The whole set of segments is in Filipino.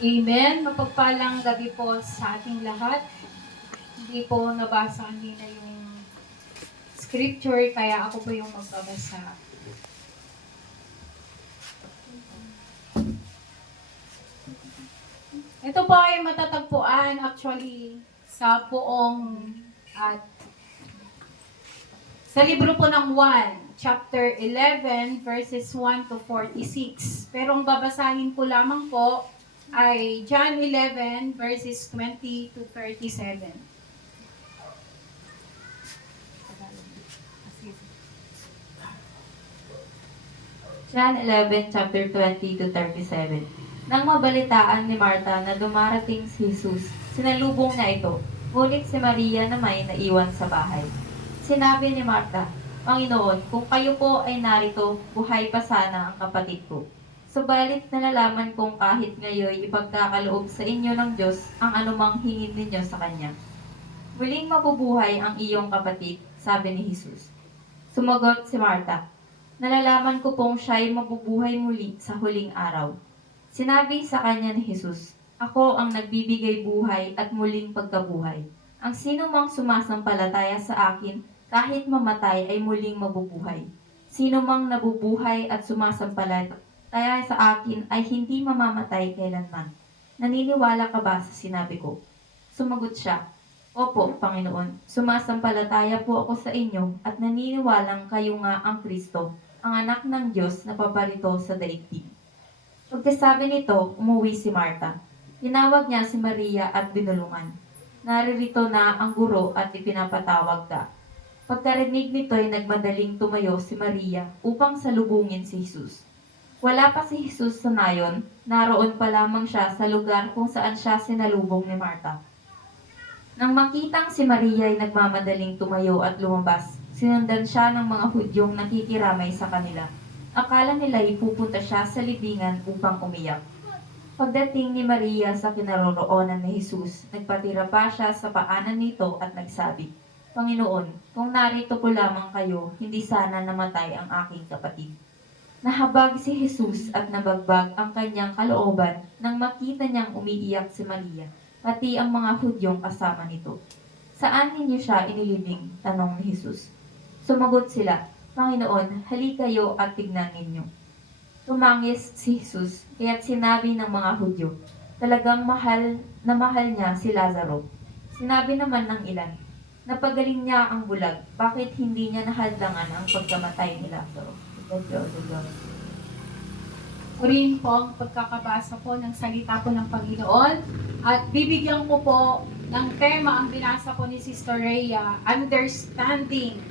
Amen. Mapagpalang gabi po sa ating lahat. Hindi po nabasa kanina yung scripture, kaya ako po yung magbabasa. Ito po ay matatagpuan actually sa buong at sa libro po ng 1, chapter 11, verses 1 to 46. Pero ang babasahin ko lamang po ay John 11, verses 20 to 37. John 11, chapter 20 to 37. Nang mabalitaan ni Marta na dumarating si Jesus, sinalubong niya ito. Ngunit si Maria na may naiwan sa bahay. Sinabi ni Marta, Panginoon, kung kayo po ay narito, buhay pa sana ang kapatid ko. Subalit nalalaman kong kahit ngayon ipagkakaloob sa inyo ng Diyos ang anumang hingin ninyo sa Kanya. Muling mabubuhay ang iyong kapatid, sabi ni Jesus. Sumagot si Marta, nalalaman ko pong siya'y mabubuhay muli sa huling araw. Sinabi sa kanya ni Jesus, Ako ang nagbibigay buhay at muling pagkabuhay. Ang sino mang sumasampalataya sa akin, kahit mamatay ay muling mabubuhay. Sino mang nabubuhay at sumasampalataya sa akin ay hindi mamamatay kailanman. Naniniwala ka ba sa sinabi ko? Sumagot siya, Opo, Panginoon, sumasampalataya po ako sa inyo at naniniwalang kayo nga ang Kristo, ang anak ng Diyos na paparito sa daigdig. Pagkasabi nito, umuwi si Marta. Tinawag niya si Maria at binulungan. Naririto na ang guro at ipinapatawag ka. Pagkarinig nito ay nagmadaling tumayo si Maria upang salubungin si Jesus. Wala pa si Jesus sa nayon, naroon pa lamang siya sa lugar kung saan siya sinalubong ni Marta. Nang makitang si Maria ay nagmamadaling tumayo at lumabas, sinundan siya ng mga Hudyong nakikiramay sa kanila. Akala nila ipupunta siya sa libingan upang umiyak. Pagdating ni Maria sa kinaroroonan ni Jesus, nagpatira pa siya sa paanan nito at nagsabi, Panginoon, kung narito po lamang kayo, hindi sana namatay ang aking kapatid. Nahabag si Jesus at nabagbag ang kanyang kalooban nang makita niyang umiiyak si Maria, pati ang mga Hudyong kasama nito. Saan ninyo siya inilibing? Tanong ni Jesus. Sumagot sila, Panginoon, hali kayo at tignan ninyo. Tumangis si Jesus, kaya't sinabi ng mga Hudyo, talagang mahal niya si Lazaro. Sinabi naman ng ilan, napagaling niya ang bulag, bakit hindi niya nahadlangan ang pagkamatay ni Lazaro? Purihin po ang pagkakabasa po ng salita po ng Panginoon at bibigyan ko po ng tema ang binasa po ni Sister Rhea, Understanding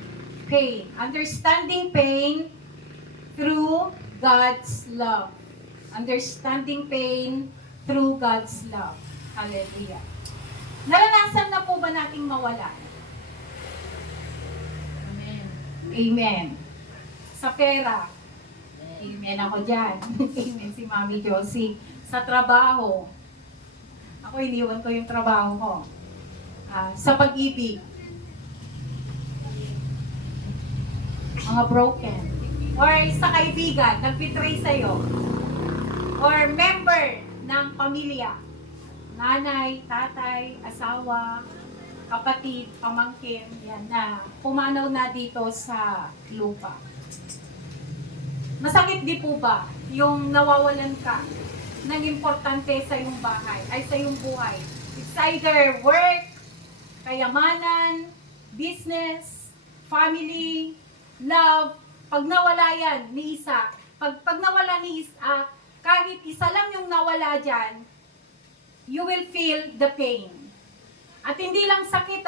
Pain. Understanding pain through God's love. Understanding pain through God's love. Hallelujah. Naranasan na po ba nating mawala? Amen. Amen. Sa pera. Amen ako dyan. Amen si Mami Josie. Sa trabaho. Ako iniwan ko yung trabaho ko. Sa pag-ibig. Mga broken. Or sa kaibigan, nag-betray sa'yo. Or member ng pamilya. Nanay, tatay, asawa, kapatid, pamangkin, yan na pumanaw na dito sa lupa. Masakit di po ba yung nawawalan ka ng importante sa iyong bahay, ay sa iyong buhay? It's either work, kayamanan, business, family, love. Pag nawala yan ni isa, pag nawala ni isa, kahit isa lang yung nawala dyan, you will feel the pain. At hindi lang sakit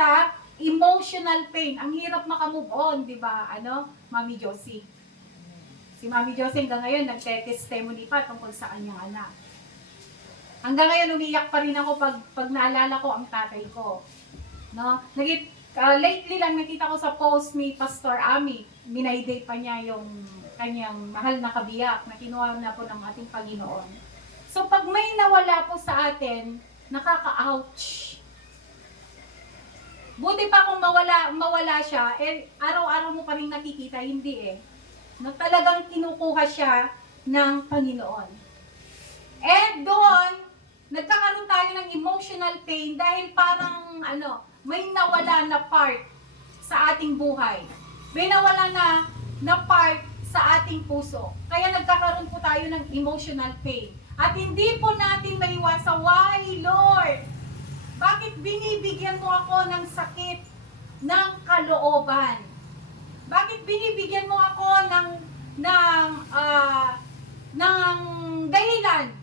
emotional pain. Ang hirap makamove on, di ba? Mami Josie. Si Mami Josie hanggang ngayon nagte-testimony pa tungkol sa kanyang anak. Hanggang ngayon umiyak pa rin ako pag naalala ko ang tatay ko. No? Lately lang nakita ko sa post ni Pastor Ami, minayday pa niya yung kanyang mahal na kabiyak na kinuha na po ng ating Panginoon. So pag may nawala po sa atin, nakaka-ouch. Buti pa kung mawala siya, araw-araw mo pa rin nakikita, hindi na talagang kinukuha siya ng Panginoon. And doon, emotional pain dahil parang may nawala na part sa ating buhay. May nawala na part sa ating puso. Kaya nagkakaroon po tayo ng emotional pain. At hindi po natin maiwasan, why Lord? Bakit binibigyan mo ako ng sakit ng kalooban? Bakit binibigyan mo ako ng dahilan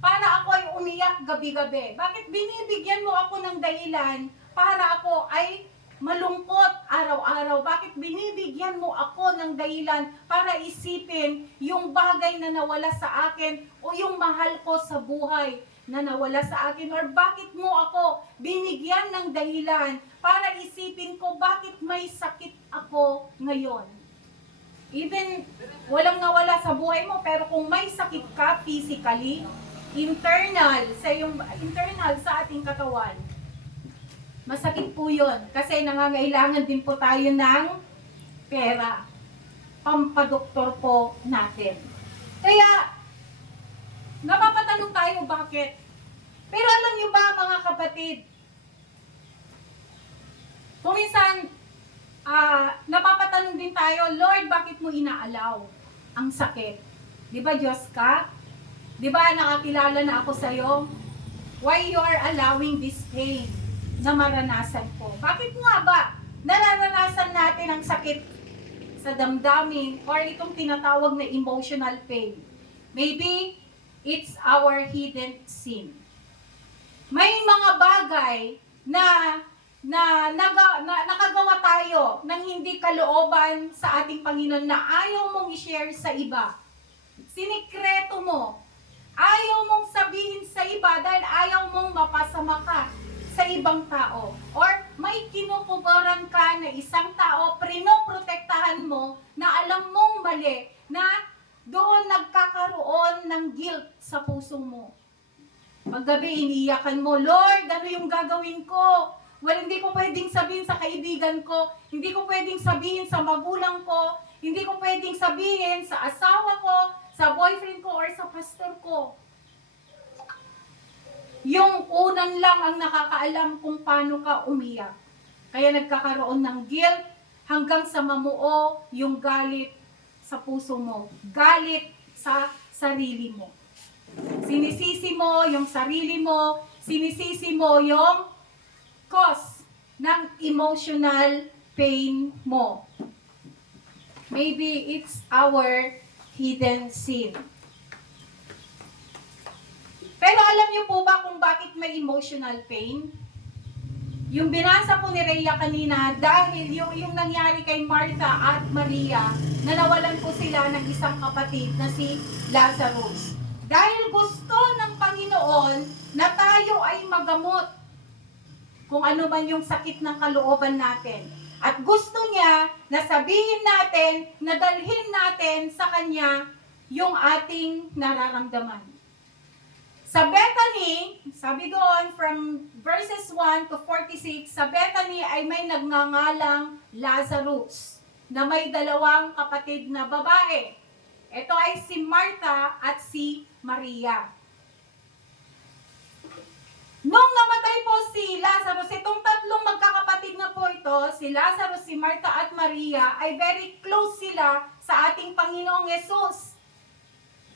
para ako ay umiyak gabi-gabi? Bakit binibigyan mo ako ng dahilan para ako ay malungkot araw-araw? Bakit binibigyan mo ako ng dahilan para isipin yung bagay na nawala sa akin o yung mahal ko sa buhay na nawala sa akin? Or bakit mo ako binigyan ng dahilan para isipin ko bakit may sakit ako ngayon? Even walang nawala sa buhay mo, pero kung may sakit ka physically, internal sa ating katawan, masakit po yun. Kasi nangangailangan din po tayo ng pera. Pampadoktor po natin. Kaya, napapatanong tayo bakit. Pero alam niyo ba mga kapatid, kung minsan, napapatanong din tayo, Lord, bakit mo inaalaw ang sakit? Di ba Diyos ka? Di ba nakakilala na ako sa'yo? Why you are allowing this pain na maranasan ko? Bakit nga ba nararanasan natin ang sakit sa damdamin or itong tinatawag na emotional pain? Maybe it's our hidden sin. May mga bagay na nakagawa tayo ng hindi kalooban sa ating Panginoon na ayaw mong i-share sa iba. Sinikreto mo. Ayaw mong sabihin sa iba dahil ayaw mong mapasama ka sa ibang tao. Or may kinukubaran ka na isang tao, prinoprotektahan mo na alam mong mali, na doon nagkakaroon ng guilt sa puso mo. Paggabi, iniiyakan mo, Lord, ano yung gagawin ko? Well, hindi ko pwedeng sabihin sa kaibigan ko, hindi ko pwedeng sabihin sa magulang ko, hindi ko pwedeng sabihin sa asawa ko, sa boyfriend ko, or sa pastor ko. Yung unan lang ang nakakaalam kung paano ka umiyak. Kaya nagkakaroon ng guilt hanggang sa mamuo yung galit sa puso mo. Galit sa sarili mo. Sinisisi mo yung sarili mo, sinisisi mo yung cause ng emotional pain mo. Maybe it's our hidden sin. Pero alam niyo po ba kung bakit may emotional pain? Yung binasa po ni Rhea kanina, dahil yung nangyari kay Martha at Maria, na nawalan po sila ng isang kapatid na si Lazarus. Dahil gusto ng Panginoon na tayo ay magamot kung ano man yung sakit ng kalooban natin. At gusto niya na sabihin natin, na dalhin natin sa Kanya yung ating nararamdaman. Sa Bethany, sabi doon from verses 1 to 46, sa Bethany ay may nagngangalang Lazarus na may dalawang kapatid na babae. Ito ay si Martha at si Maria. Nung namatay po si Lazarus, itong tatlong magkakapatid na po ito, si Lazarus, si Martha at Maria, ay very close sila sa ating Panginoong Yesus.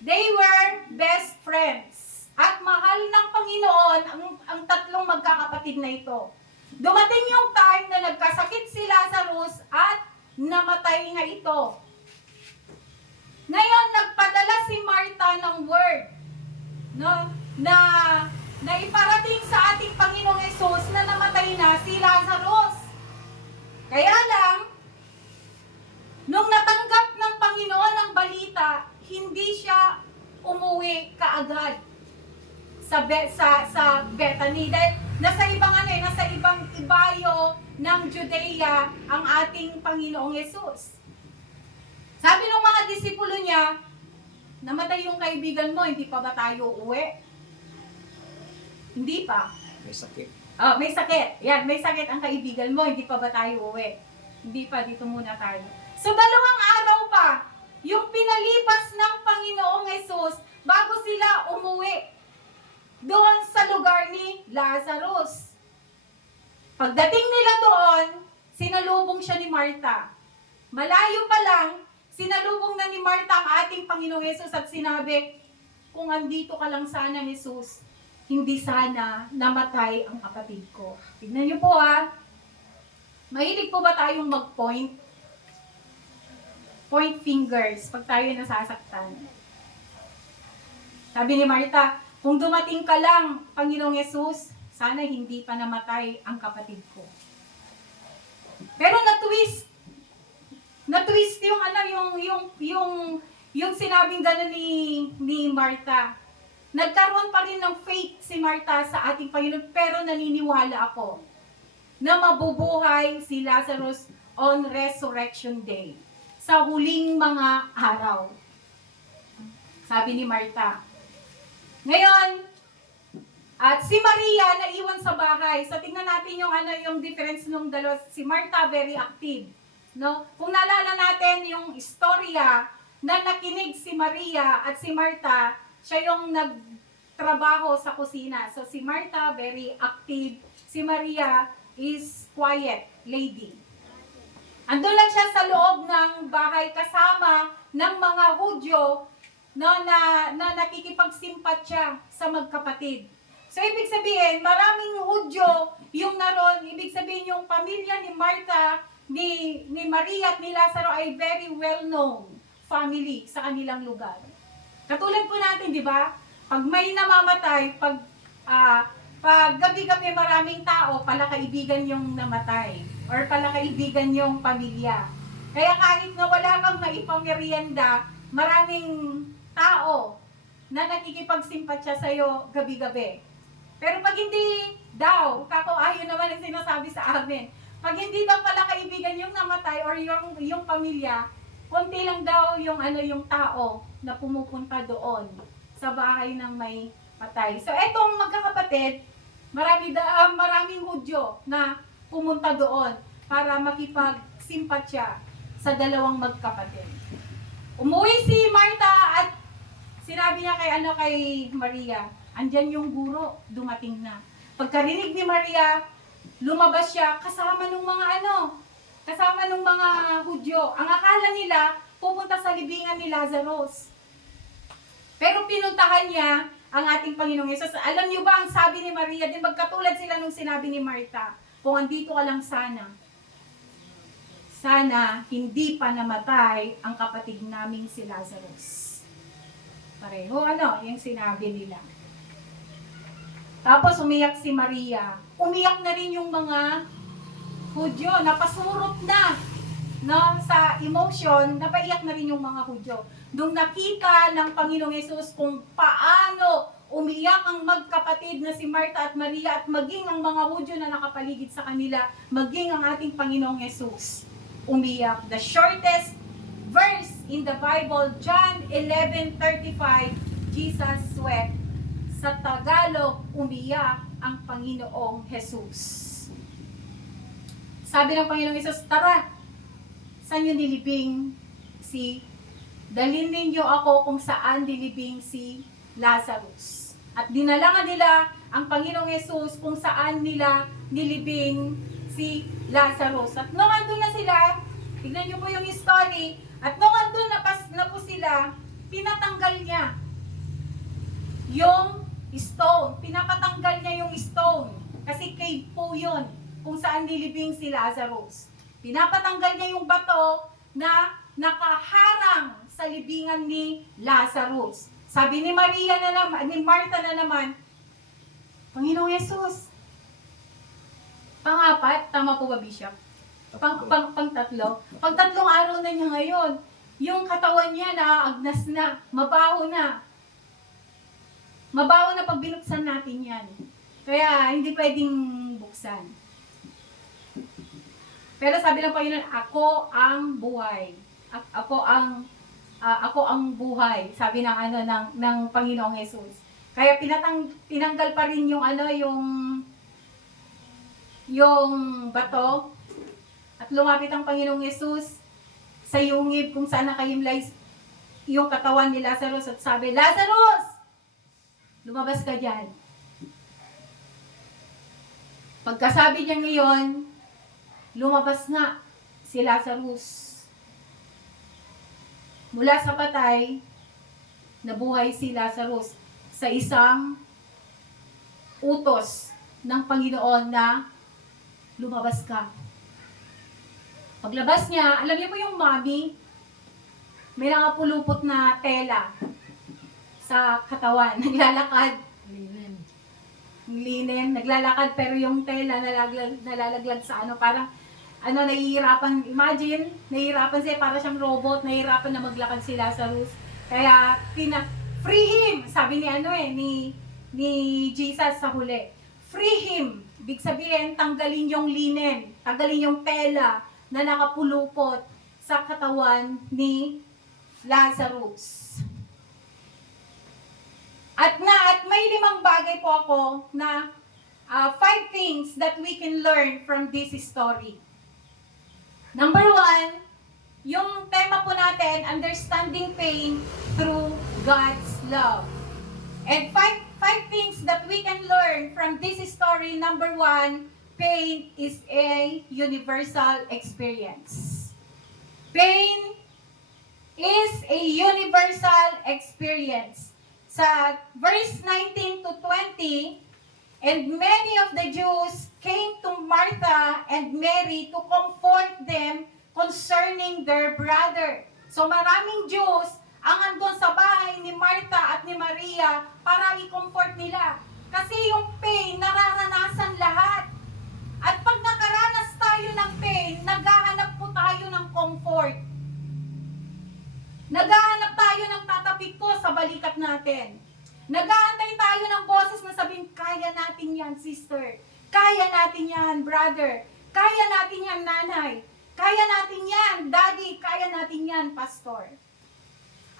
They were best friends. At mahal ng Panginoon ang tatlong magkakapatid na ito. Dumating yung time na nagkasakit si Lazarus at namatay nga ito. Ngayon, nagpadala si Martha ng word, no, na iparating sa ating Panginoong Yesus na namatay na si Lazarus. Kaya lang, nung natanggap ng Panginoon ang balita, hindi siya umuwi kaagad sa Bethany. Dahil nasa ibang ibayo ng Judea ang ating Panginoong Yesus. Sabi ng mga disipulo niya, namatay yung kaibigan mo, hindi pa ba tayo uuwi? Hindi pa. May sakit. Oh, may sakit. Yan, may sakit ang kaibigan mo, hindi pa ba tayo uuwi? Hindi pa, dito muna tayo. So, 2 araw pa yung pinalipas ng Panginoong Yesus bago sila umuwi doon sa lugar ni Lazarus. Pagdating nila doon, sinalubong siya ni Marta. Malayo pa lang, sinalubong na ni Marta ang ating Panginoong Yesus at sinabi, kung andito ka lang sana, Jesus, hindi sana namatay ang kapatid ko. Tignan niyo po mahilig po ba tayong mag-point? Point fingers pag tayo nasasaktan. Sabi ni Marta, kung dumating ka lang, Panginoong Yesus, sana hindi pa namatay ang kapatid ko. Pero na-twist. Na-twist yung sinabing gano'n ni Marta. Nagkaroon pa rin ng faith si Marta sa ating Panginoon, pero naniniwala ako na mabubuhay si Lazarus on Resurrection Day, sa huling mga araw. Sabi ni Marta. Ngayon, at si Maria naiwan sa bahay. So tingnan natin yung difference nung dalawa. Si Marta very active, no? Kung naalala natin yung istorya na nakinig si Maria at si Marta, siya yung nagtrabaho sa kusina. So si Marta very active, si Maria is quiet lady. Andun lang siya sa loob ng bahay kasama ng mga Hudyo, no, na nakikipagsimpatya sa magkapatid. So, ibig sabihin, maraming Hudyo yung naroon. Ibig sabihin, yung pamilya ni Marta, ni Maria at ni Lazaro ay very well-known family sa kanilang lugar. Katulad po natin, di ba? Pag may namamatay, pag gabi-gabi maraming tao, palakaibigan yung namatay. Or palakaibigan yung pamilya. Kaya kahit na wala kang maipamerienda, maraming tao na nakikipagsimpatya sa'yo gabi-gabi. Pero pag hindi daw, ayon naman ang sinasabi sa amin, pag hindi daw pala kaibigan yung namatay or yung pamilya, konti lang daw yung tao na pumupunta doon sa bahay ng may patay. So etong magkakapatid, maraming Hudyo na pumunta doon para makipagsimpatya sa dalawang magkapatid. Umuwi si Marta at sinabi niya kay Maria, andyan yung guro, dumating na. Pagkarinig ni Maria, lumabas siya kasama ng mga Hudyo. Ang akala nila, pupunta sa libingan ni Lazarus. Pero pinuntahan niya ang ating Panginoong Yesus. Alam niyo ba ang sabi ni Maria, din magkatulad sila nung sinabi ni Marta, kung andito ka lang sana hindi pa namatay ang kapatid naming si Lazarus. Pareho, yung sinabi nila. Tapos umiyak si Maria. Umiyak na rin yung mga Hudyo. Napasurot na, no, sa emotion, napaiyak na rin yung mga Hudyo. Nung nakita ng Panginoong Yesus kung paano umiyak ang magkapatid na si Marta at Maria at maging ang mga Hudyo na nakapaligid sa kanila, maging ang ating Panginoong Yesus umiyak. The shortest verse in the Bible, John 11:35, Jesus wept. Sa Tagalog, umiyak ang Panginoong Jesus. Sabi ng Panginoong Jesus, tara, saan nyo nilibing dalhin ninyo ako kung saan nilibing si Lazarus. At dinala nga nila ang Panginoong Jesus kung saan nila nilibing si Lazarus. At nung andun na sila, tignan nyo po yung story, at nung andun na po sila, pinatanggal niya yung stone. Pinapatanggal niya yung stone. Kasi cave po yun, kung saan nilibing si Lazarus. Pinapatanggal niya yung bato na nakaharang sa libingan ni Lazarus. Sabi ni Marta na naman, Panginoong Yesus, pang-apat, tama po ba, Bishop? Pang-tatlo. Pag-tatlong araw na niya ngayon, yung katawan niya naaagnas na, mabaho na. Mabaho na pag binuksan natin yan. Kaya hindi pwedeng buksan. Pero sabi ng Panginoon, ako ang buhay. Ako ang buhay, sabi ng Panginoong Hesus. Kaya tinanggal pa rin yung bato at lumapit ang Panginoong Hesus sa yungib kung saan nakahimlay yung katawan ni Lazarus at sabi, Lazarus! Lumabas ka dyan. Pagkasabi niya ngayon, lumabas nga si Lazarus. Mula sa patay, nabuhay si Lazarus sa isang utos ng Panginoon na lumabas ka. Paglabas niya, alam niyo po yung mommy, may nakapulupot na tela sa katawan, naglalakad. Linen, naglalakad pero yung tela nalalaglag sa parang nahihirapan, imagine, nahihirapan siya, para siyang robot, nahihirapan na maglakad si Lazarus. Kaya, free him, sabi ni Jesus sa huli. Free him, big sabihin, tanggalin yung linen, tanggalin yung tela na nakapulupot sa katawan ni Lazarus. At may 5 bagay po ako na 5 things that we can learn from this story. Number 1, yung tema po natin, understanding pain through God's love. And 5 things that we can learn from this story. Number 1, pain is a universal experience. Pain is a universal experience. Sa verse 19 to 20, and many of the Jews came to Martha and Mary to comfort them concerning their brother. So maraming Jews ang andun sa bahay ni Martha at ni Maria para i-comfort nila. Kasi yung pain, nararanasan lahat. At pag nakaranas tayo ng pain, naghahanap po tayo ng comfort. Naghahanap tayo ng tatapik po sa balikat natin. Nag-aantay tayo ng boses na sabihin, kaya natin yan, sister. Kaya natin yan, brother. Kaya natin yan, nanay. Kaya natin yan, daddy. Kaya natin yan, pastor.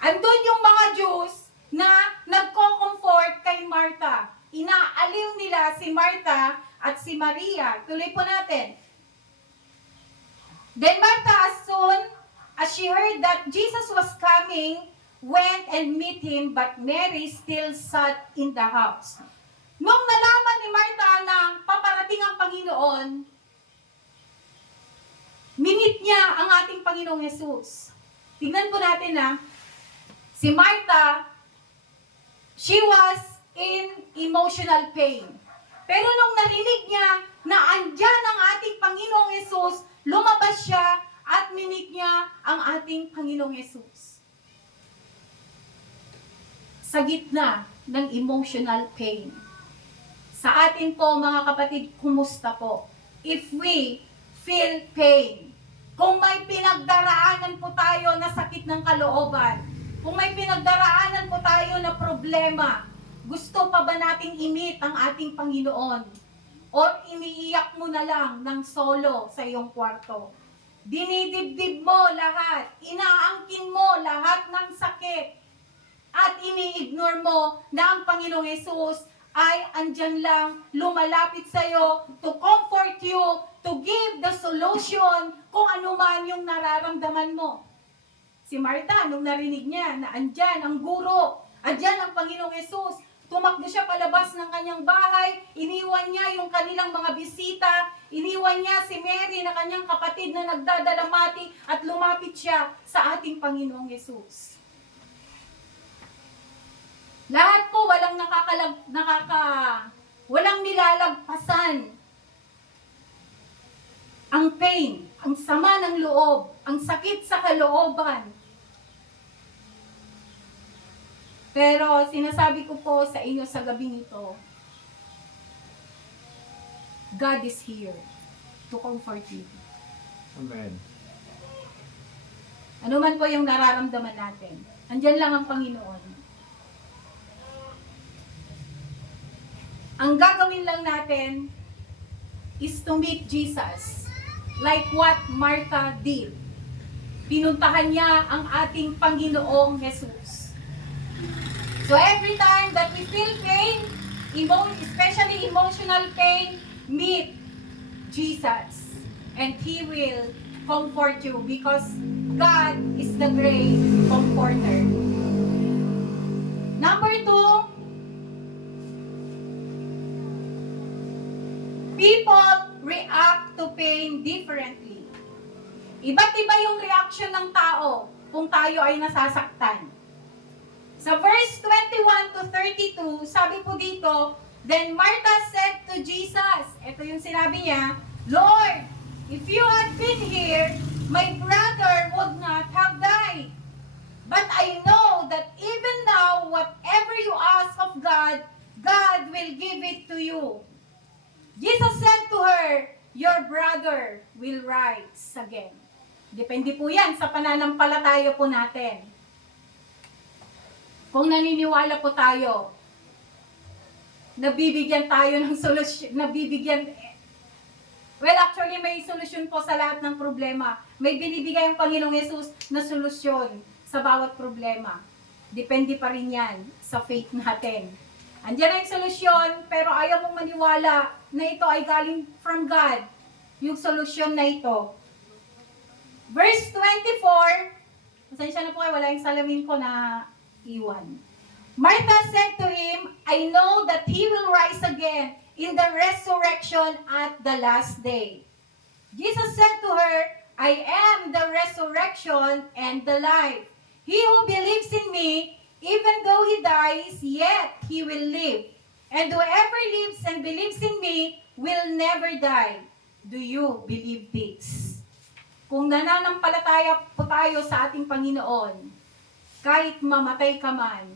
Andun yung mga Jews na nagko-comfort kay Martha. Inaaliw nila si Martha at si Maria. Tuloy po natin. Then Martha, as soon as she heard that Jesus was coming, went and meet him, but Mary still sat in the house. Nung nalaman ni Martha na paparating ang Panginoon, minit niya ang ating Panginoong Jesus. Tingnan po natin si Martha, she was in emotional pain. Pero nung narinig niya na andyan ang ating Panginoong Jesus, lumabas siya at minit niya ang ating Panginoong Jesus. Sa gitna ng emotional pain. Sa atin po mga kapatid, kumusta po? If we feel pain, kung may pinagdaraanan po tayo na sakit ng kalooban, kung may pinagdaraanan po tayo na problema, gusto pa ba nating imit ang ating Panginoon? O iniiyak mo na lang ng solo sa iyong kwarto? Dinidibdib mo lahat, inaangkin mo lahat ng sakit, at ini-ignore mo na ang Panginoong Jesus ay andyan lang, lumalapit sa'yo to comfort you, to give the solution kung ano man yung nararamdaman mo. Si Martha, nung narinig niya na andyan ang guro, andyan ang Panginoong Jesus, tumakbo siya palabas ng kanyang bahay, iniwan niya yung kanilang mga bisita, iniwan niya si Mary na kanyang kapatid na nagdadalamati at lumapit siya sa ating Panginoong Jesus. Lahat po walang walang nilalagpasan. Ang pain, ang sama ng loob, ang sakit sa kalooban. Pero sinasabi ko po sa inyo sa gabing ito, God is here to comfort you. Amen. Ano man po yung nararamdaman natin, andyan lang ang Panginoon. Ang gagawin lang natin is to meet Jesus. Like what Martha did. Pinuntahan niya ang ating Panginoong Jesus. So every time that we feel pain, especially emotional pain, meet Jesus. And He will comfort you because God is the great comforter. Number 2, People react to pain differently. Iba't iba yung reaction ng tao kung tayo ay nasasaktan. Sa verse 21 to 32, sabi po dito, then Martha said to Jesus, ito yung sinabi niya, Lord, if you had been here, my brother would not have died. But I know that even now, whatever you ask of God, God will give it to you. Jesus said to her, your brother will rise again. Depende po yan sa pananampalataya po natin. Kung naniniwala po tayo, nabibigyan tayo ng solusyon, well, actually, may solusyon po sa lahat ng problema. May binibigay ang Panginoong Yesus na solusyon sa bawat problema. Depende pa rin yan sa faith natin. Andiyan na yung solusyon, pero ayaw mong maniwala na ito ay galing from God. Yung solusyon na ito. Verse 24, pasensya na po kayo, wala yung salamin ko na iwan. Martha said to him, I know that he will rise again in the resurrection at the last day. Jesus said to her, I am the resurrection and the life. He who believes in me, even though he dies, yet he will live. And whoever lives and believes in me will never die. Do you believe this? Kung nananampalataya po tayo sa ating Panginoon, kahit mamatay ka man,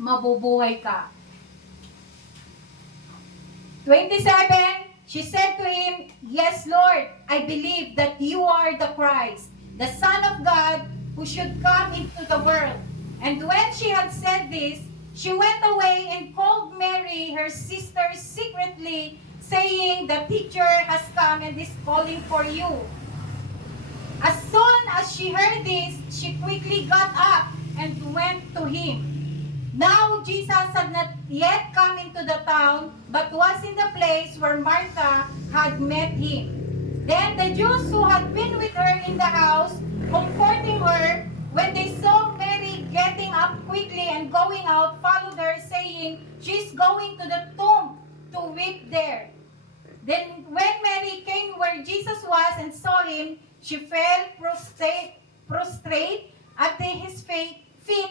mabubuhay ka. 27, she said to him, Yes, Lord, I believe that you are the Christ, the Son of God, who should come into the world. And when she had said this, she went away and called Mary, her sister, secretly, saying, The teacher has come and is calling for you. As soon as she heard this, she quickly got up and went to him. Now Jesus had not yet come into the town, but was in the place where Martha had met him. Then the Jews who had been with her in the house, comforting her, when they saw Mary getting up quickly and going out, followed her, saying, She's going to the tomb to weep there. Then when Mary came where Jesus was and saw him, she fell prostrate at his feet,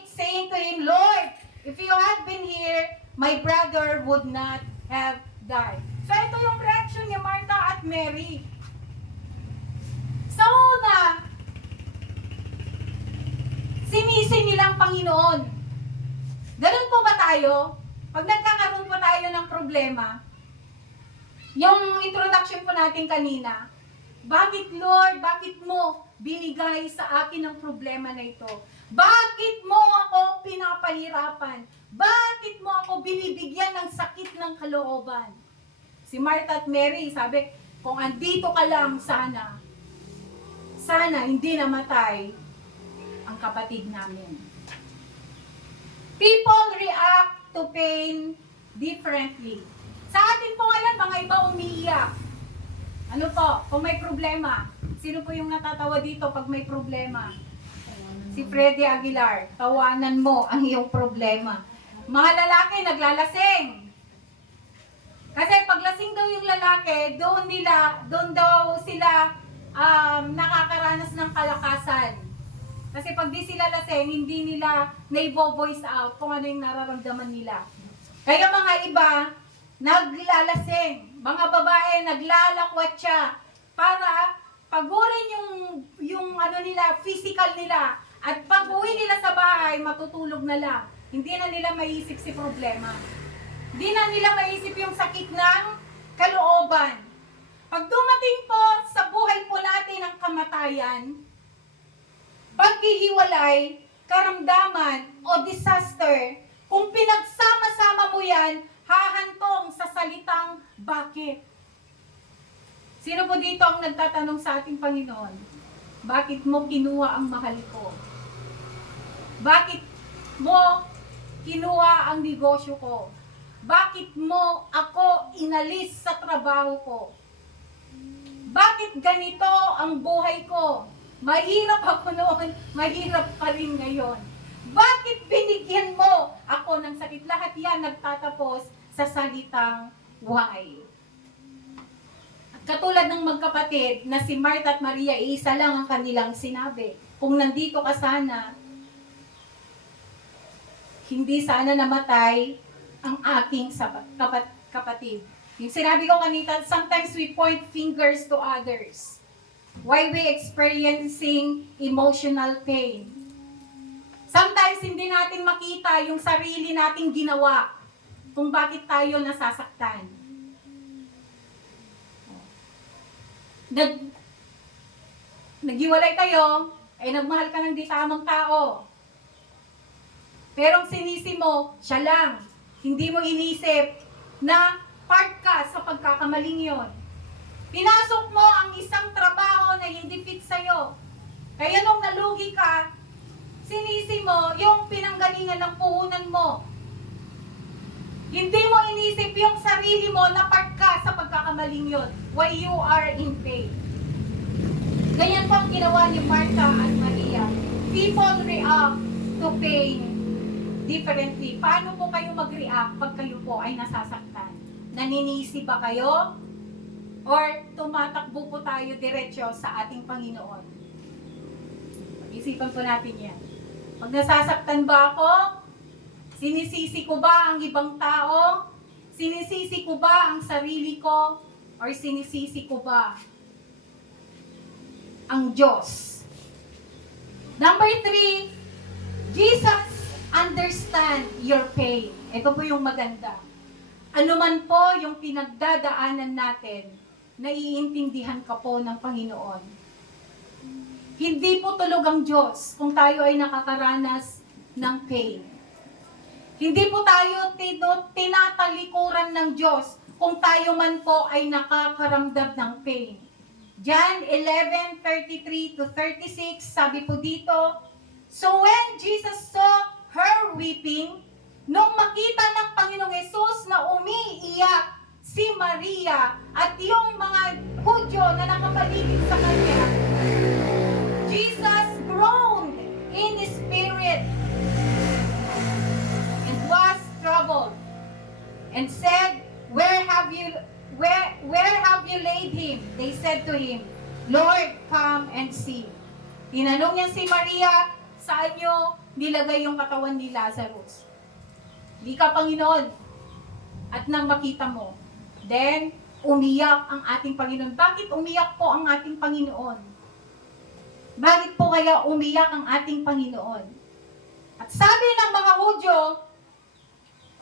saying to him, Lord, if you had been here, my brother would not have died. So ito yung reaction ni Martha at Mary. Sa una, sinisi nilang Panginoon. Ganun po ba tayo? Pag nagkakaroon po tayo ng problema, yung introduction po natin kanina, bakit Lord, bakit mo binigay sa akin ang problema na ito? Bakit mo ako pinapahirapan? Bakit mo ako binibigyan ng sakit ng kalooban? Si Martha at Mary, sabi, kung andito ka lang sana hindi namatay ang kapatid namin. People react to pain differently. Sa atin po ngayon, mga iba umiiyak. Ano po, kung may problema, sino po yung natatawa dito pag may problema? Si Freddy Aguilar, tawanan mo ang iyong problema. Mga lalaki, naglalasing. Kasi pag lasing daw yung lalaki, doon daw sila nakakaranas ng kalakasan. Kasi pag di sila lasing, hindi nila naibo-voice out kung ano yung nararamdaman nila. Kaya mga iba, naglalasing. Mga babae, naglalakwatsa para pagurin yung ano nila, physical nila. At pag uwi nila sa bahay, matutulog na lang. Hindi na nila maisip si problema. Hindi na nila maisip yung sakit ng kalooban. Pag dumating po sa buhay po natin ang kamatayan, paghihiwalay, karamdaman, o disaster, kung pinagsama-sama mo yan, hahantong sa salitang bakit. Sino po dito ang nagtatanong sa ating Panginoon? Bakit mo kinuha ang mahal ko? Bakit mo kinuha ang negosyo ko? Bakit mo ako inalis sa trabaho ko? Bakit ganito ang buhay ko? Mahirap ako noon, mahirap pa rin ngayon. Bakit binigyan mo ako ng sakit? Lahat yan nagtatapos sa salitang Why? Katulad ng magkapatid na si Martha at Maria, iisa lang ang kanilang sinabi. Kung nandito ka sana, hindi sana namatay ang aking kapatid. Yung sinabi ko kanina, sometimes we point fingers to others. Why we experiencing emotional pain? Sometimes hindi natin makita yung sarili nating ginawa kung bakit tayo nasasaktan. Naghiwalay kayo, ay nagmahal ka ng di tamang tao. Pero ang sinisi mo, siya lang. Hindi mo inisip na part ka sa pagkakamaling yon. Pinasok mo ang isang trabaho na hindi fit sa'yo. Kaya nung nalugi ka, sinisi mo yung pinanggalingan ng puhunan mo. Hindi mo inisip yung sarili mo na part ka sa pagkakamaling yon. Why you are in pain. Ganyan po ang ginawa ni Martha at Maria. People react to pain differently. Paano po kayo mag-react pag kayo po ay nasasaktan? Naninisi ba kayo? Or tumatakbo po tayo diretso sa ating Panginoon? Pag-isipan po natin yan. Pag nasasaktan ba ako? Sinisisi ko ba ang ibang tao? Sinisisi ko ba ang sarili ko? Or sinisisi ko ba ang Diyos? Number 3, Jesus understand your pain. Ito po yung maganda. Ano man po yung pinagdadaanan natin, naiintindihan ka po ng Panginoon. Hindi po tulog ang Diyos kung tayo ay nakakaranas ng pain. Hindi po tayo tinatalikuran ng Diyos kung tayo man po ay nakakaramdam ng pain. John 11:33-36, sabi po dito, so when Jesus saw her weeping, nung makita ng Panginoong Yesus na umiiyak si Maria at yung mga Hudyo na nakapaligid sa kanya, Jesus groaned in his spirit and was troubled and said, Where have you laid him? They said to him, Lord, come and see. Tinanong niya si Maria, saan niyo nilagay yung katawan ni Lazarus? Di ka, Panginoon. At nang makita mo, then umiyak ang ating Panginoon. Bakit umiyak po ang ating Panginoon? Bakit po kaya umiyak ang ating Panginoon? At sabi ng mga Hudyo,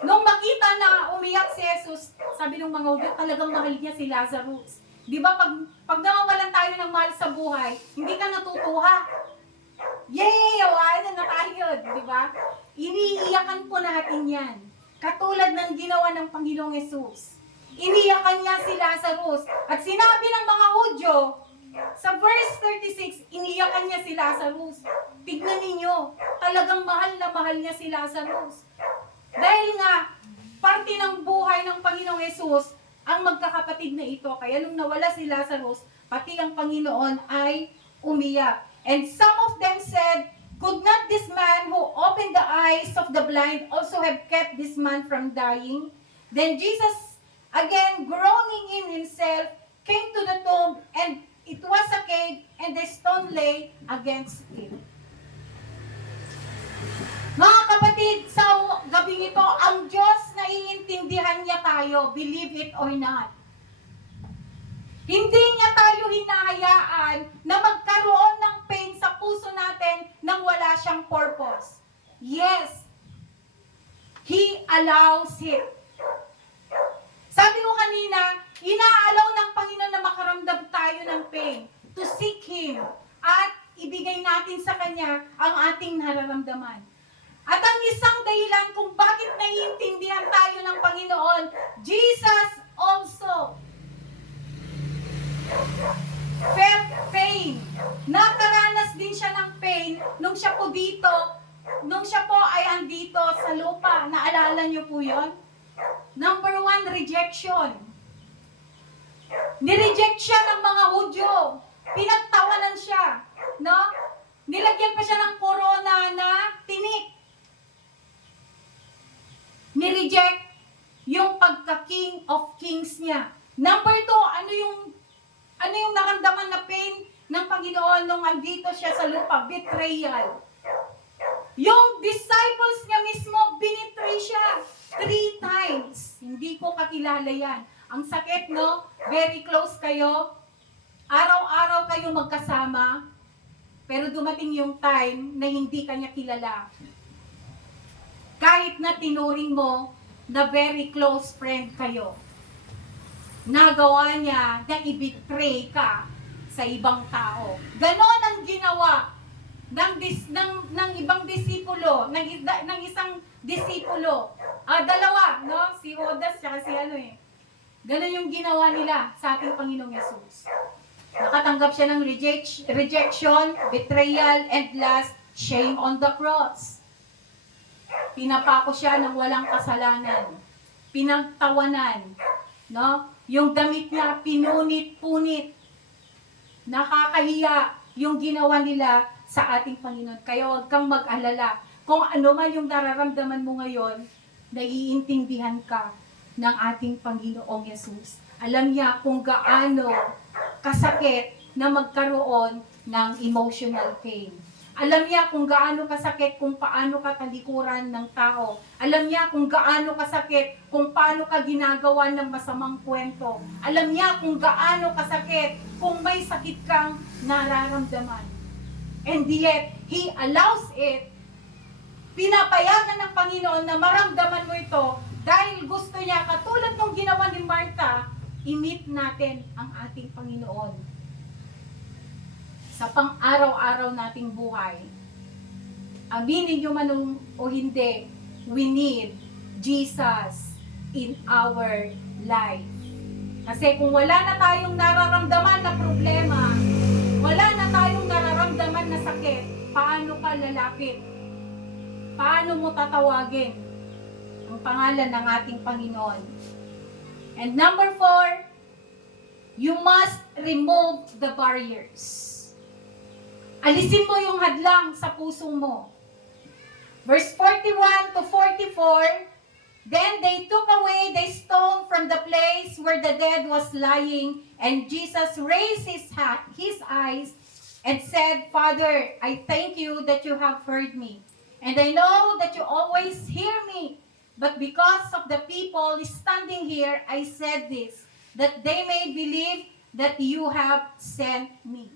nung makita na umiyak si Jesus, sabi ng mga Hudyo, talagang mahal niya si Lazarus. Di ba, pag nawawalan tayo ng mahal sa buhay, hindi ka natutuwa. Yay! Awanan na tayo, di ba? Iniiyakan po natin yan. Katulad ng ginawa ng Panginoong Yesus. Iniyakan niya si Lazarus. At sinabi ng mga Hudyo, sa verse 36, iniyakan niya si Lazarus. Tignan ninyo, talagang mahal na mahal niya si Lazarus. Dahil nga, parte ng buhay ng Panginoong Yesus, ang magkakapatid na ito. Kaya nung nawala si Lazarus, pati ang Panginoon ay umiyak. And some of them said, could not this man who opened the eyes of the blind also have kept this man from dying? Then Jesus, again groaning in himself, came to the tomb, and it was a cave, and the stone lay against it. Mga kapatid, sa gabing ito, ang Diyos naiintindihan niya tayo, believe it or not. Hindi niya tayo hinahayaan na magkaroon ng pain sa puso natin nang wala siyang purpose. Yes, He allows it. Sabi ko kanina, inaalaw ng Panginoon na makaramdam tayo ng pain, to seek Him, at ibigay natin sa Kanya ang ating nararamdaman. At ang isang dahilan kung bakit naiintindihan tayo ng Panginoon, Jesus also felt pain. Nakaranas din siya ng pain nung siya po dito, nung siya po ay andito sa lupa. Naalala niyo po yun? Number 1, rejection. Nireject siya ng mga Hudyo. Pinagtawanan siya. No? Nilagyan pa siya ng corona na tinik. Nireject yung pagka-King of Kings niya. Number 2, ano yung naramdaman na pain ng Panginoon nung andito siya sa lupa? Betrayal. Yung disciples niya mismo, binitray siya 3 times. Hindi ko kakilala yan. Ang sakit, no? Very close kayo. Araw-araw kayo magkasama. Pero dumating yung time na hindi kanya kilala. Kahit na tinuring mo na very close friend kayo, nagawa niya na i-betray ka sa ibang tao. Ganon ang ginawa ng ibang disipulo, ng isang disipulo. Dalawa, no? Si Judas at si Ganon yung ginawa nila sa ating Panginoong Yesus. Nakatanggap siya ng rejection, betrayal, and last, shame on the cross. Pinapako siya ng walang kasalanan. Pinagtawanan. No? Yung damit niya, pinunit-punit. Nakakahiya yung ginawa nila sa ating Panginoon. Kaya huwag kang mag-alala. Kung ano man yung nararamdaman mo ngayon, naiintindihan ka ng ating Panginoong Yesus. Alam niya kung gaano kasakit na magkaroon ng emotional pain. Alam niya kung gaano kasakit kung paano ka talikuran ng tao. Alam niya kung gaano kasakit kung paano ka ginagawa ng masamang kwento. Alam niya kung gaano kasakit kung may sakit kang nararamdaman. And yet, He allows it. Pinapayagan ng Panginoon na maramdaman mo ito dahil gusto niya, katulad ng ginawa ni Martha, i-meet natin ang ating Panginoon sa pang-araw-araw nating buhay. Aminin nyo man o hindi, we need Jesus in our life. Kasi kung wala na tayong nararamdaman na problema, wala na tayong nararamdaman na sakit, paano ka lalapit? Paano mo tatawagin ang pangalan ng ating Panginoon? And number 4, you must remove the barriers. Alisin mo yung hadlang sa puso mo. Verse 41 to 44, then they took away the stone from the place where the dead was lying, and Jesus raised his eyes and said, Father, I thank you that you have heard me. And I know that you always hear me. But because of the people standing here, I said this, that they may believe that you have sent me.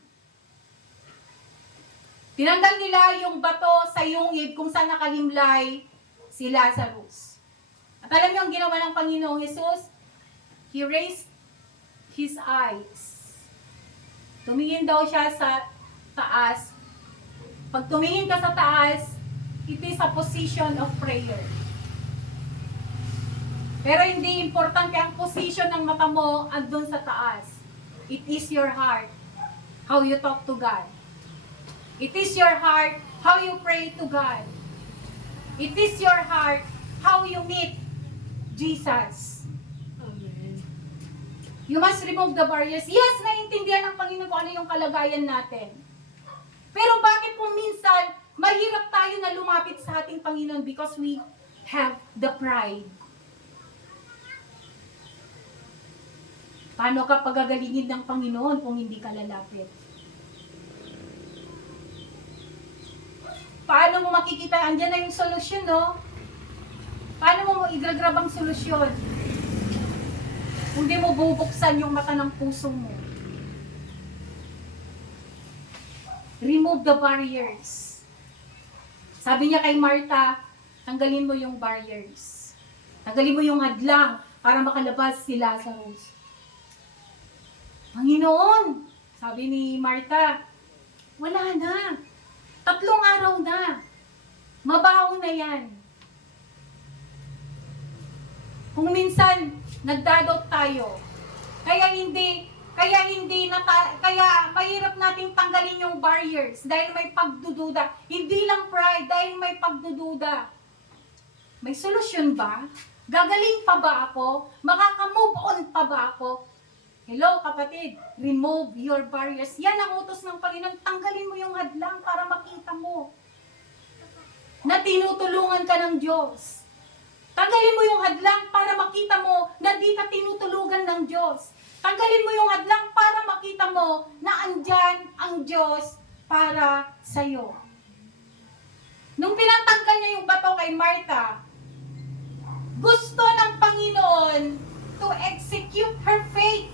Tinanggal nila yung bato sa yungib kung saan nakahimlay si Lazarus. At alam niyo ang ginawa ng Panginoong Yesus? He raised his eyes. Tumingin daw siya sa taas. Pag tumingin ka sa taas, it is a position of prayer. Pero hindi importante ang position ng mata mo andun sa taas. It is your heart, how you talk to God. It is your heart, how you pray to God. It is your heart, how you meet Jesus. Amen. You must remove the barriers. Yes, naiintindihan ng Panginoon kung ano yung kalagayan natin. Pero bakit kung minsan, mahirap tayo na lumapit sa ating Panginoon because we have the pride. Paano ka pagagalingin ng Panginoon kung hindi ka lalapit? Paano mo makikita? Andyan na yung solusyon, no? Paano mo igagrab ang solusyon? Kung di mo bubuksan yung mata ng puso mo. Remove the barriers. Sabi niya kay Martha, tanggalin mo yung barriers. Tanggalin mo yung hadlang para makalabas si Lazarus. Panginoon, sabi ni Martha, wala na. 3 araw na. Mabaho na yan. Kung minsan, nagdadot tayo. Kaya mahirap nating tanggalin yung barriers dahil may pagdududa. Hindi lang pride, dahil may pagdududa. May solusyon ba? Gagaling pa ba ako? Makaka-move on pa ba ako? Hello kapatid, remove your barriers. Yan ang utos ng Panginoon. Tanggalin mo yung hadlang para makita mo na tinutulungan ka ng Diyos. Tanggalin mo yung hadlang para makita mo na Tanggalin mo yung hadlang para makita mo na andyan ang Diyos para sa'yo. Nung pinatanggal niya yung bato kay Martha, gusto ng Panginoon to execute her faith.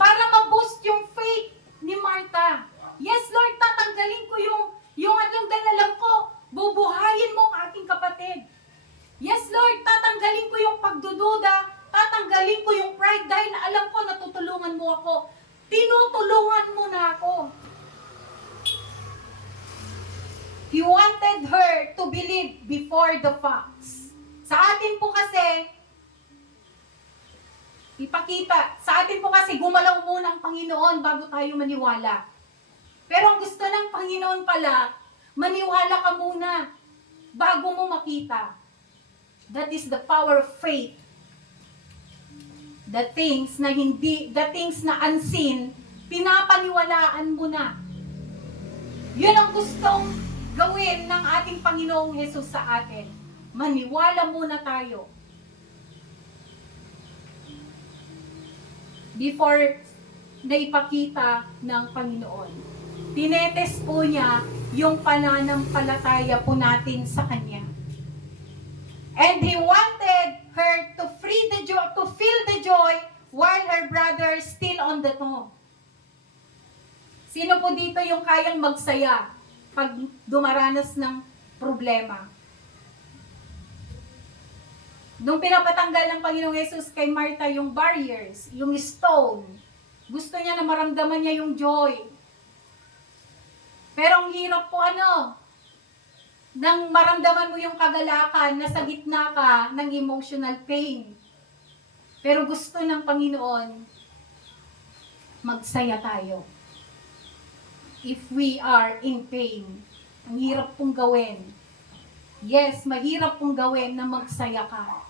Para ma-boost yung faith ni Martha. Yes, Lord, tatanggalin ko yung hadlang dahil alam ko, bubuhayin mo ang aking kapatid. Yes, Lord, tatanggalin ko yung pagdududa, tatanggalin ko yung pride dahil alam ko natutulungan mo ako. Tinutulungan mo na ako. He wanted her to believe before the facts. Sa atin po kasi, sa atin po kasi gumalaw muna ang Panginoon bago tayo maniwala. Pero ang gusto ng Panginoon pala, maniwala ka muna bago mo makita. That is the power of faith. The things na unseen, pinapaniwalaan mo na. Yun ang gustong gawin ng ating Panginoong Hesus sa atin. Maniwala muna tayo. Before na ipakita ng Panginoon. Tinetest po niya yung pananampalataya po natin sa Kanya. And He wanted her to feel the joy while her brother is still on the tomb. Sino po dito yung kayang magsaya pag dumaranas ng problema? Nung pinapatanggal ng Panginoong Yesus kay Martha yung barriers, yung stone, gusto niya na maramdaman niya yung joy. Pero ang hirap po nang maramdaman mo yung kagalakan, nasa gitna ka ng emotional pain. Pero gusto ng Panginoon, magsaya tayo. If we are in pain, ang hirap pong gawin. Yes, mahirap pong gawin na magsaya ka.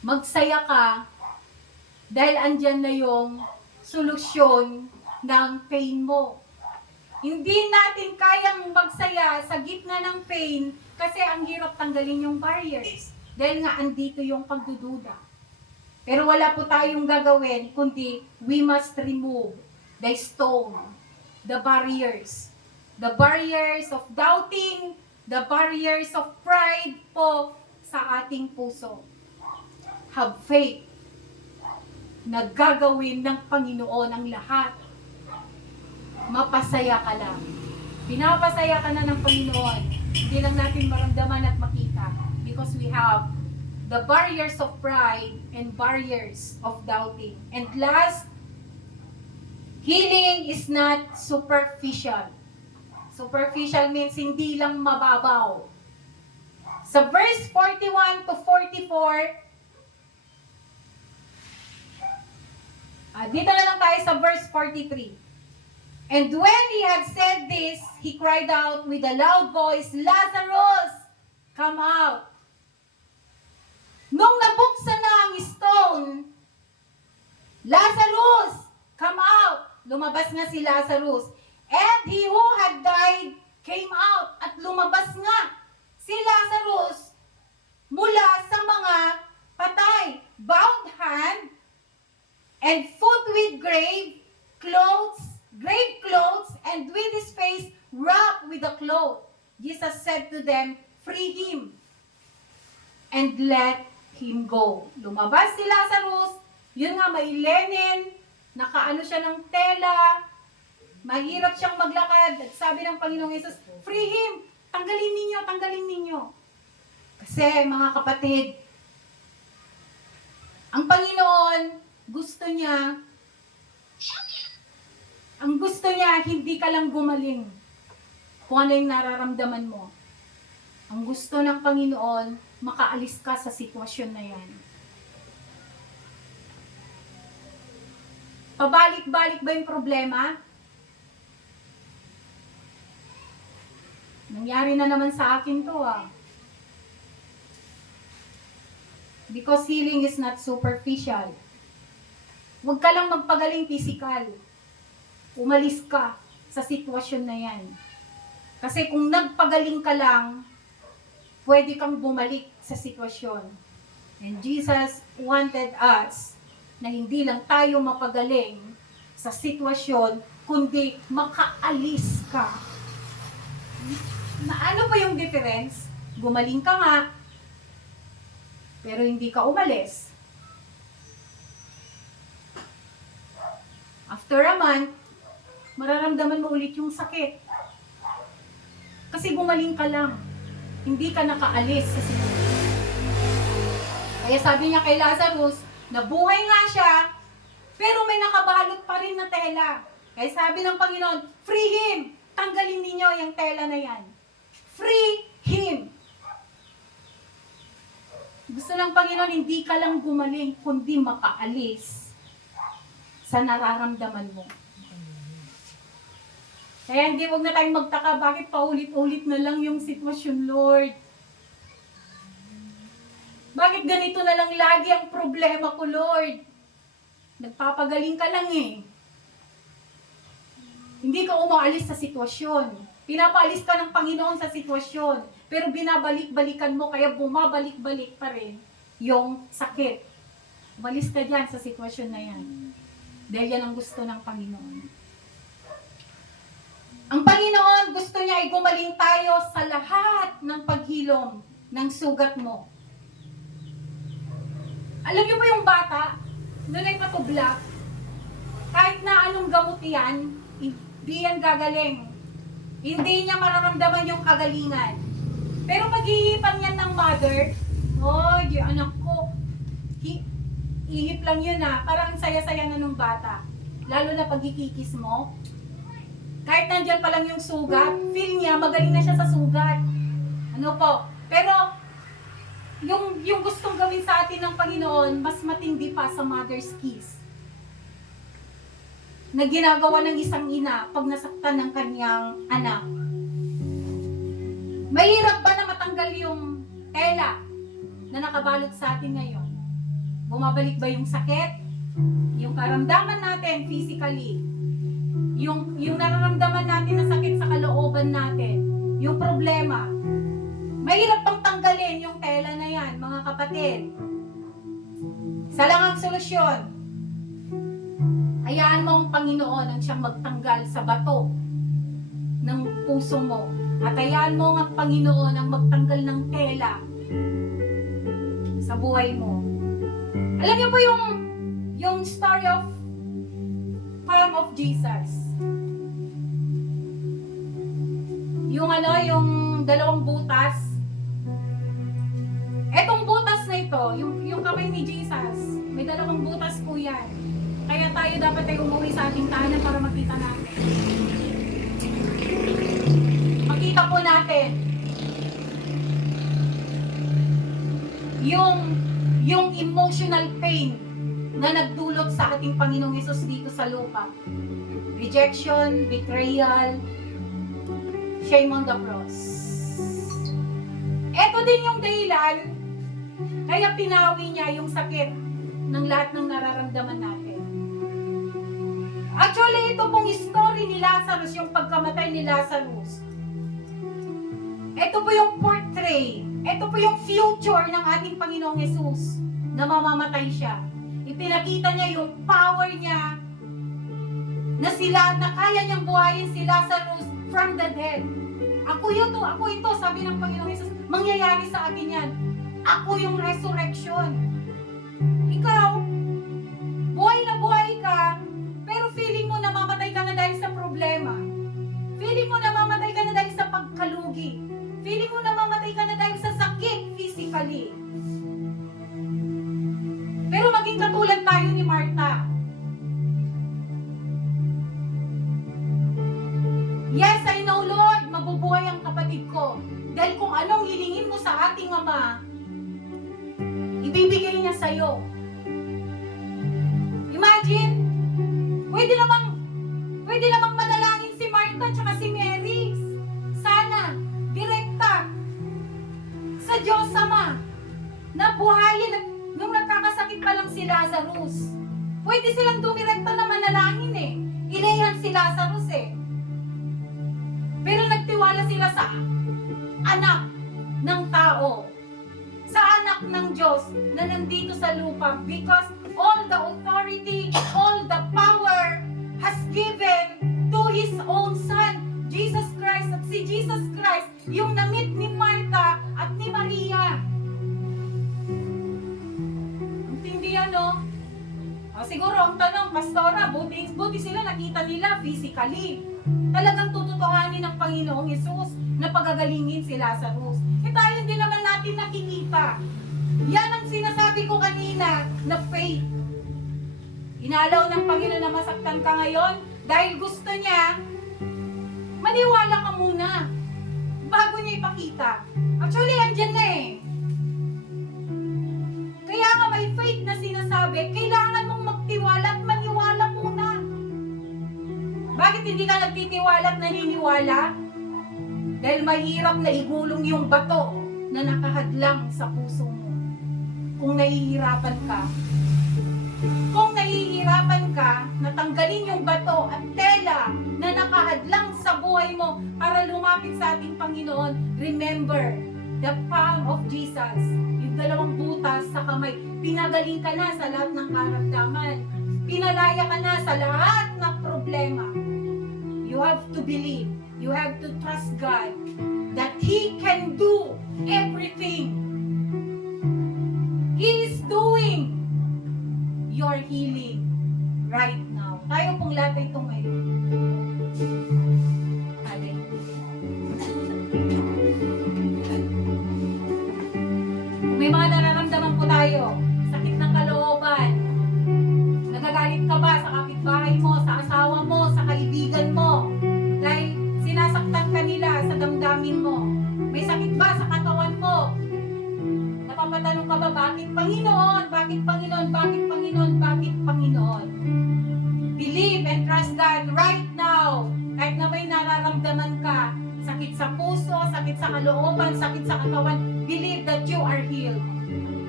Magsaya ka dahil andyan na yung solusyon ng pain mo. Hindi natin kayang magsaya sa gitna ng pain kasi ang hirap tanggalin yung barriers. Dahil nga andito yung pagdududa. Pero wala po tayong gagawin kundi we must remove the stone, the barriers. The barriers of doubting, the barriers of pride po sa ating puso. Have faith na gagawin ng Panginoon ang lahat. Mapasaya ka lang. Pinapasaya ka na ng Panginoon. Hindi lang natin maramdaman at makita. Because we have the barriers of pride and barriers of doubting. And last, healing is not superficial. Superficial means hindi lang mababaw. Sa verse 41 to 44, dito na lang tayo sa verse 43. And when he had said this, he cried out with a loud voice, Lazarus, come out. Nung nabuksan na ang stone, Lazarus, come out. Lumabas nga si Lazarus. And he who had died came out. At lumabas nga si Lazarus mula sa mga patay. Bound hand and foot with grave clothes, and with his face wrapped with a cloth. Jesus said to them, free him and let him go. Lumabas si Lazarus, yun nga may linen, nakaano siya ng tela, mahirap siyang maglakad. At sabi ng Panginoong Yesus, free him, tanggalin ninyo. Kasi mga kapatid, ang Panginoon, gusto niya, hindi ka lang gumaling kung ano yung nararamdaman mo. Ang gusto ng Panginoon, makaalis ka sa sitwasyon na yan. Pabalik-balik ba yung problema? Nangyari na naman sa akin to Because healing is not superficial. Huwag ka lang magpagaling physical. Umalis ka sa sitwasyon na yan. Kasi kung nagpagaling ka lang, pwede kang bumalik sa sitwasyon. And Jesus wanted us na hindi lang tayo mapagaling sa sitwasyon, kundi makaalis ka. Na ano pa yung difference? Gumaling ka nga, pero hindi ka umalis. After a month, mararamdaman mo ulit yung sakit. Kasi gumaling ka lang. Hindi ka nakaalis sa sitwasyon. Kaya sabi niya kay Lazarus, nabuhay nga siya, pero may nakabalot pa rin na tela. Kaya sabi ng Panginoon, free him! Tanggalin ninyo yung tela na yan. Free him! Gusto ng Panginoon, hindi ka lang gumaling, kundi makaalis sa nararamdaman mo. Kaya hindi, wag na tayong magtaka, bakit paulit-ulit na lang yung sitwasyon, Lord? Bakit ganito na lang lagi ang problema ko, Lord? Nagpapagaling ka lang eh. Hindi ka umaalis sa sitwasyon. Pinapaalis ka ng Panginoon sa sitwasyon. Pero binabalik-balikan mo, kaya bumabalik-balik pa rin yung sakit. Umalis ka dyan sa sitwasyon na yan. Dahil yan ang gusto ng Panginoon. Ang Panginoon, gusto niya ay gumaling tayo sa lahat ng paghilom ng sugat mo. Alam niyo ba yung bata, doon ay patubla, kahit na anong gamot yan, hindi yan gagaling. Hindi niya mararamdaman yung kagalingan. Pero pag-iipan yan ng mother, di anak ko, ihip lang yun parang saya-saya na nung bata. Lalo na pag ikikis mo, kahit nandyan pa lang yung sugat, feel niya, magaling na siya sa sugat. Ano po? Pero, yung gustong gawin sa atin ng Panginoon, mas matindi pa sa mother's kiss. Na ginagawa ng isang ina pag nasaktan ng kanyang anak. Mahirap ba na matanggal yung tela na nakabalot sa atin ngayon? Bumabalik ba yung sakit? Yung karamdaman natin physically? Yung nararamdaman natin na sakit sa kalooban natin? Yung problema? Mahirap pang tanggalin yung tela na yan, mga kapatid. Isa lang ang solusyon. Hayaan mo ang Panginoon ang siyang magtanggal sa bato ng puso mo. At hayaan mo ang Panginoon ang magtanggal ng tela sa buhay mo. Alam niyo po yung story of palm of Jesus. Yung dalawang butas. Etong butas na ito, yung kamay ni Jesus, may dalawang butas po yan. Kaya tayo dapat ay umuwi sa ating tahanan para makita natin. Makita po natin yung emotional pain na nagdulot sa ating Panginoong Hesus dito sa lupa. Rejection, betrayal, shame on the cross. Ito din yung dahilan kaya pinawi niya yung sakit ng lahat ng nararamdaman natin. Actually, ito pong story ni Lazarus, yung pagkamatay ni Lazarus. Ito po yung portray, ito po yung future ng ating Panginoong Hesus na mamamatay siya. Ipinakita niya yung power niya na kaya niyang buhayin si Lazarus from the dead. Ako ito, sabi ng Panginoong Hesus, mangyayari sa akin yan. Ako yung resurrection. Ikaw, buhay na buhay ka, pero feeling mo namamatay ka na dahil sa problema. Feeling mo namamatay ka na dahil sa pagkalugi. Feeling mo namamatay ka na dahil sa sakit physically. Pero maging katulad tayo ni Martha. Yes, I know, Lord, mabubuhay ang kapatid ko. Dahil kung anong hilingin mo sa ating Ama, ibibigay niya sa'yo. Imagine, pwede namang manalangin si Martha at si Mary. Sana, direkta sa Diyos Ama, na buhayin at nung nagkakasakit pa lang si Lazarus. Pwede silang dumirekta na manalangin Ilehan si Lazarus Pero nagtiwala sila sa anak ng tao. tao, sa anak ng Diyos na nandito sa lupa, because all the authority, all the power has given to His own Son, Jesus Christ. At si Jesus Christ, yung na-meet ni Martha at ni Maria. Ang tindi yan, no? Siguro ang tanong, Pastora, buti sila nakita nila physically. Talagang tututuhanin ng Panginoong Hesus na pagagalingin si Lazarus. Tayo hindi naman natin nakikita. Yan ang sinasabi ko kanina na faith. Inalaw ng Panginoon na masaktan ka ngayon dahil gusto niya, maniwala ka muna bago niya ipakita. Actually, andyan na eh. Kaya nga may faith na sinasabi, kailangan mong magtiwala at maniwala muna. Bakit hindi ka nagtitiwala at naniniwala? Dahil mahirap na igulong yung bato na nakahadlang sa puso mo. Kung nahihirapan ka, natanggalin yung bato at tela na nakahadlang sa buhay mo para lumapit sa ating Panginoon, remember, the palm of Jesus, yung dalawang butas sa kamay, pinagaling ka na sa lahat ng karamdaman. Pinalaya ka na sa lahat ng problema. You have to believe. You have to trust God that He can do everything. He is doing your healing right now. Tayo pong lahat ito ngayon. Hallelujah. May mga nararamdaman po tayo. Sakit ng kalooban. Nagagalit ka ba sa kapitbahay mo, sa asawa mo, sa kaibigan mo? Dahil sinasaktan ka nila sa damdamin mo. May sakit ba sa katawan mo? Napapatanong ka ba, bakit Panginoon? Bakit Panginoon? Bakit Panginoon? Bakit Panginoon? Believe and trust God right now. Kahit na may nararamdaman ka, sakit sa puso, sakit sa kalooban, sakit sa katawan, believe that you are healed.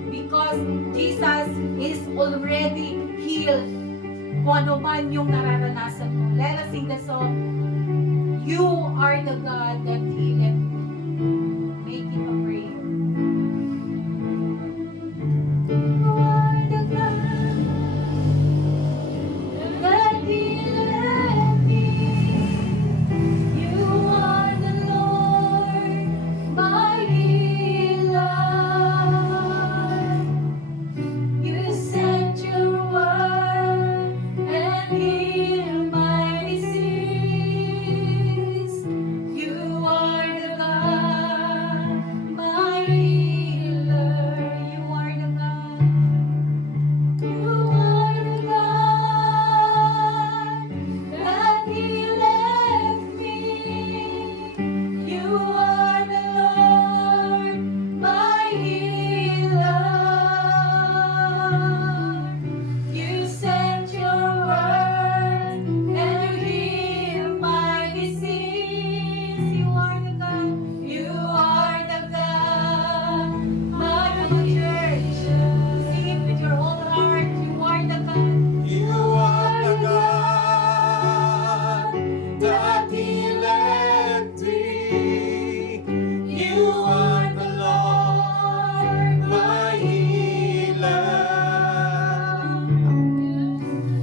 Because Jesus is already healed. Kung ano man yung nararanasan mo. Let us sing the song. You are the God that healeth me. Make it a prayer. You are the God that healeth me. You are the Lord, my healer. You sent your word and healed my disease. You are the God, my healer. You are the God. You are the God that healeth me. You are the Lord, my healer. You sent your word and you healed my disease. You are the God. You are the God. My church, sing it with your whole heart. You are the God. You are the God that healeth thee. You are the Lord, my healer.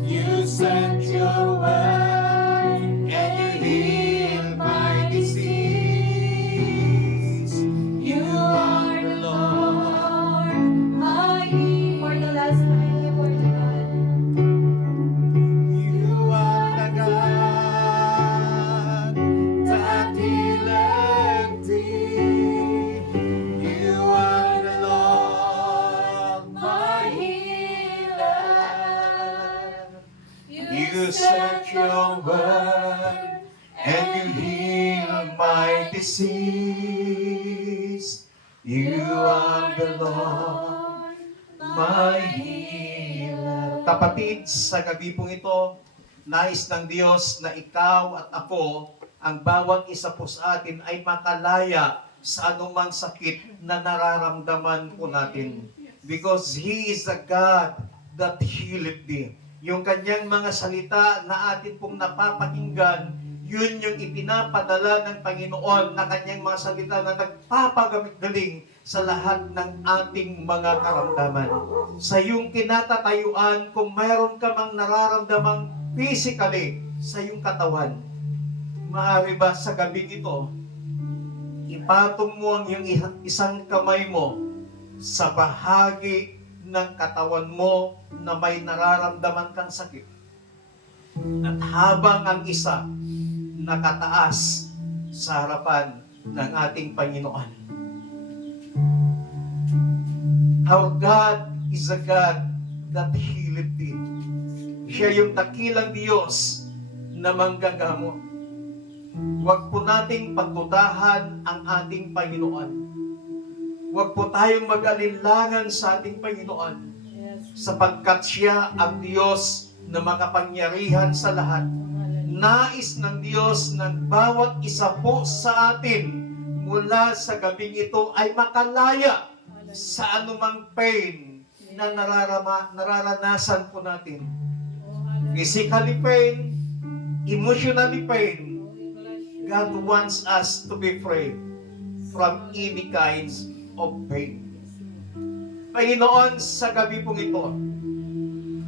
You sent your word and you healed my disease. You are the Lord, my For the last time, you are the God. You are the God that healeth thee. You are the Lord, my healer. You sent your word and you healed my disease. You are the Lord, my healer. Kapatid, sa gabi pong ito, nais ng Diyos na ikaw at ako, ang bawat isa po sa atin ay makalaya sa anumang sakit na nararamdaman po natin. Because He is the God that healeth thee. Yung kanyang mga salita na atin pong napapakinggan, Yun yung ipinapadala ng Panginoon na kanyang mga salita na nagpapagaling sa lahat ng ating mga karamdaman. Sa iyong kinatatayuan, kung mayroon ka mang nararamdamang physically sa iyong katawan, maaari ba sa gabing ito, ipatong mo ang iyong isang kamay mo sa bahagi ng katawan mo na may nararamdaman kang sakit. At habang ang isa nakataas sa harapan ng ating Panginoon. Our God is a God that healeth thee. Siya yung dakilang Diyos na manggagamot. Huwag po nating pagdudahan ang ating Panginoon. Huwag po tayong mag-alinlangan sa ating Panginoon sapagkat siya ang Diyos na makapangyarihan sa lahat. Nais ng Diyos ng bawat isa po sa atin mula sa gabing ito ay makalaya sa anumang pain na nararanasan po natin. Physically pain, emotionally pain, God wants us to be free from any kinds of pain. Panginoon, sa gabi pong ito,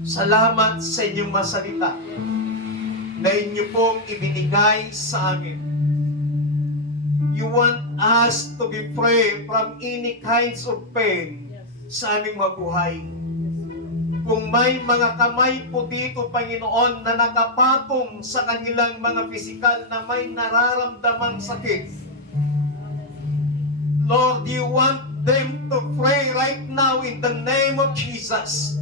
salamat sa inyong masalita na inyo pong ibinigay sa amin. You want us to be free from any kinds of pain sa aming mga buhay. Kung may mga kamay po dito, Panginoon, na nakapatong sa kanilang mga pisikal na may nararamdamang sakit, Lord, you want them to pray right now in the name of Jesus.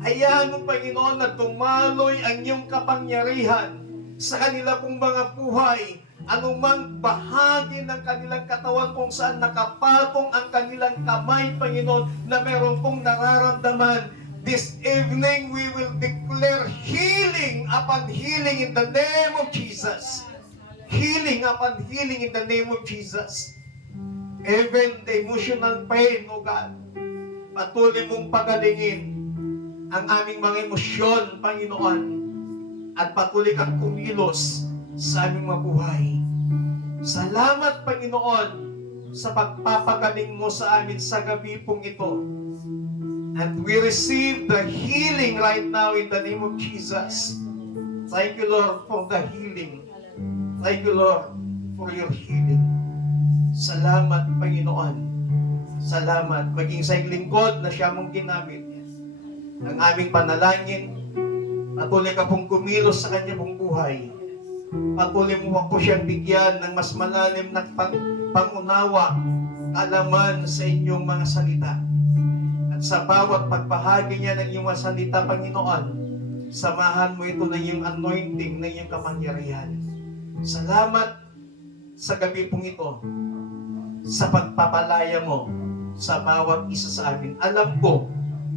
Hayaan mo, Panginoon, na tumaloy ang iyong kapangyarihan sa kanila pong mga buhay, anumang bahagi ng kanilang katawan kung saan nakapatong ang kanilang kamay, Panginoon, na meron pong nararamdaman. This evening, we will declare healing upon healing in the name of Jesus. Healing upon healing in the name of Jesus. Even the emotional pain, O God, patuloy mong pagalingin ang aming mga emosyon, Panginoon, at patuloy kang kumilos sa aming mga buhay. Salamat, Panginoon, sa pagpapagaling mo sa amin sa gabi pong ito. And we receive the healing right now in the name of Jesus. Thank you, Lord, for the healing. Thank you, Lord, for your healing. Salamat, Panginoon. Salamat. Maging sa iyong lingkod na siya mong ginamit ang aming panalangin. Patuloy ka pong kumilos sa kanya pong buhay. Patuloy mo po siyang bigyan ng mas malalim na pangunawa, kaalaman sa inyong mga salita. At sa bawat pagbahagi niya ng iyong mga salita, Panginoon, samahan mo ito ng iyong anointing, ng iyong kapangyarihan. Salamat sa gabi pong ito, sa pagpapalaya mo sa bawat isa sa amin. Alam ko,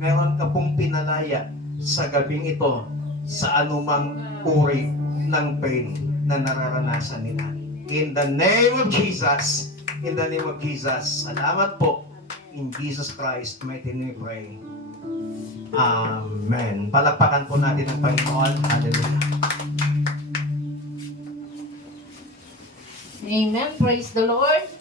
meron ka pong pinalaya sa gabing ito sa anumang uri ng pain na nararanasan nila. In the name of Jesus, in the name of Jesus, salamat po. In Jesus Christ, mighty name we pray. Amen. Palakpakan po natin ang Panginoon. Hallelujah. Amen. Praise the Lord.